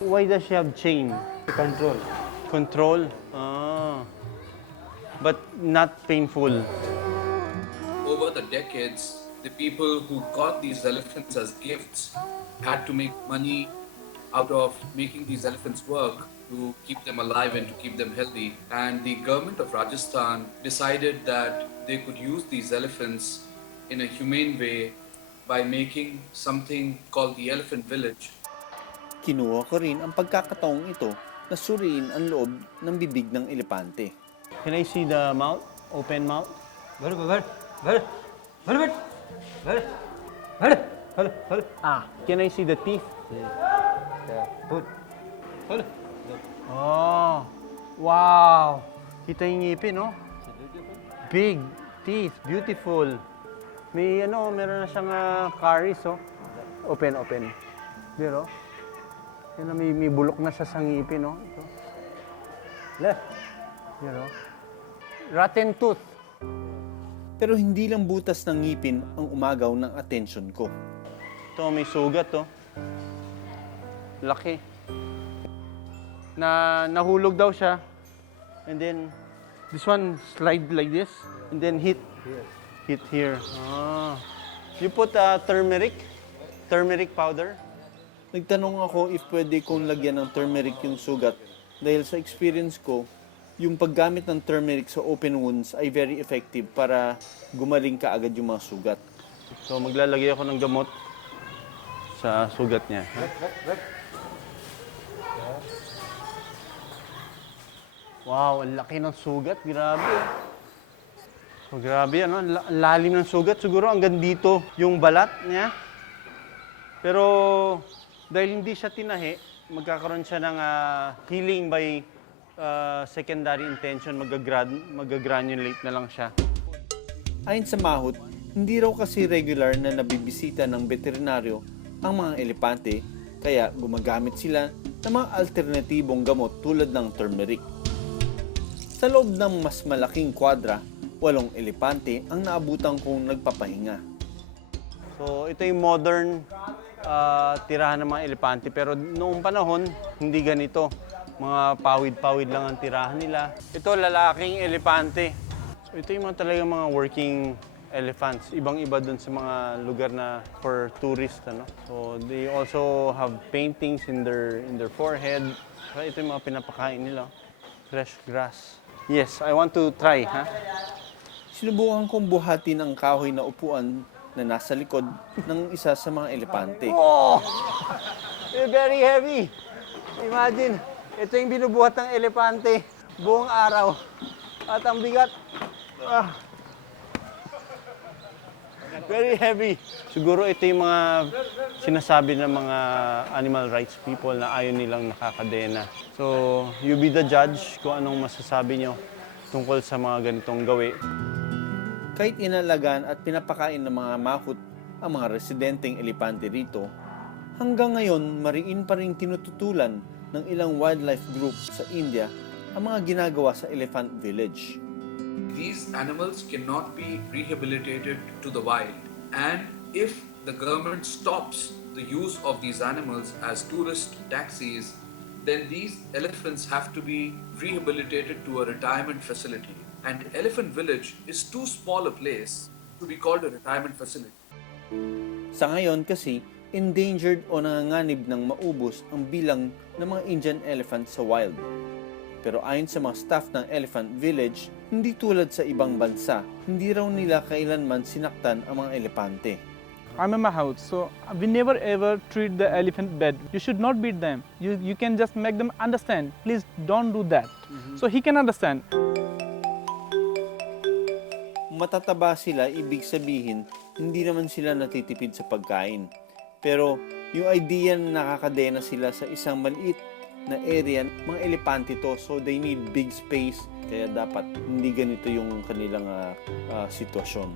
Why does she have chain? Control. Control? Ah. But not painful. Over the decades, the people who got these elephants as gifts had to make money out of making these elephants work to keep them alive and to keep them healthy. And the government of Rajasthan decided that they could use these elephants in a humane way by making something called the Elephant Village. Kinuha ko rin ang pagkakataong ito na suriin ang loob ng bibig ng elepante. Can I see the mouth? Open mouth? Very good. Very, very good. Very, very, very, very. Ah. Can I see the teeth? Yeah. Good. Good. Oh. Wow. Kita yung ngipin, no? Big teeth. Beautiful. May ano, meron na siyang ah, caries, oh. Open, open. Pero, yun na, may, may bulok na siya sa ngipin, no? Ito. Left. Yun, no? Rotten tooth. Pero hindi lang butas ng ngipin ang umagaw ng atensyon ko. Ito, may sugat, to. Laki. Na nahulog daw siya. And then, this one slide like this. And then hit. Hit here. Ah. You put uh, turmeric? Turmeric powder? Nagtanong ako if pwede kong lagyan ng turmeric yung sugat dahil sa experience ko, yung paggamit ng turmeric sa open wounds ay very effective para gumaling ka agad yung mga sugat. So, maglalagay ako ng gamot sa sugat niya. ha? Wow, ang laki ng sugat. Grabe. So, grabe, ano? Ang lalim ng sugat. Siguro hanggang dito yung balat niya. Pero dahil hindi siya tinahi, magkakaroon siya ng ah, healing by ah, secondary intention. Magagrad- magagranulate na lang siya. Ayon sa Mahut, hindi raw kasi regular na nabibisita ng veterinaryo ang mga elepante, kaya gumagamit sila ng mga alternatibong gamot tulad ng turmeric. Sa loob ng mas malaking kwadra, walong elepante ang naabutan kong nagpapahinga. So, ito yung modern ah, tirahan ng mga elepante. Pero noong panahon, hindi ganito. Mga pawid-pawid lang ang tirahan nila. Ito, lalaking elepante. So, ito yung mga talagang mga working elephants. Ibang-iba dun sa mga lugar na for tourist. Ano? So, they also have paintings in their in their forehead. So, ito yung mga pinapakain nila. Fresh grass. Yes, I want to try, ha? Sinubukan kong buhatin ang kahoy na upuan na nasa likod ng isa sa mga elepante. Oh! It's very heavy. Imagine, ito yung binubuhat ng elepante buong araw. At ang bigat. Ah. Very heavy. Siguro ito yung mga sinasabi ng mga animal rights people na ayaw nilang nakakadena. So, you be the judge kung anong masasabi nyo tungkol sa mga ganitong gawi. Kahit inalagaan at pinapakain ng mga mahut ang mga residenteng elepante rito, hanggang ngayon mariin pa rin tinututulan ng ilang wildlife group sa India ang mga ginagawa sa Elephant Village. These animals cannot be rehabilitated to the wild. And if the government stops the use of these animals as tourist taxis, then these elephants have to be rehabilitated to a retirement facility. And Elephant Village is too small a place to be called a retirement facility. Sa ngayon kasi, endangered o nanganganib ng maubos ang bilang ng mga Indian elephant sa wild. Pero ayon sa mga staff ng Elephant Village, hindi tulad sa ibang bansa, hindi raw nila kailanman sinaktan ang mga elepante. I'm my house, so we never ever treat the elephant bad. You should not beat them. You, you can just make them understand. Please don't do that. So he can understand. Matataba sila, ibig sabihin, hindi naman sila natitipid sa pagkain. Pero yung idea na nakakadena sila sa isang maliit na area, mga elepante to, so they need big space, kaya dapat hindi ganito yung kanilang ah, ah, sitwasyon.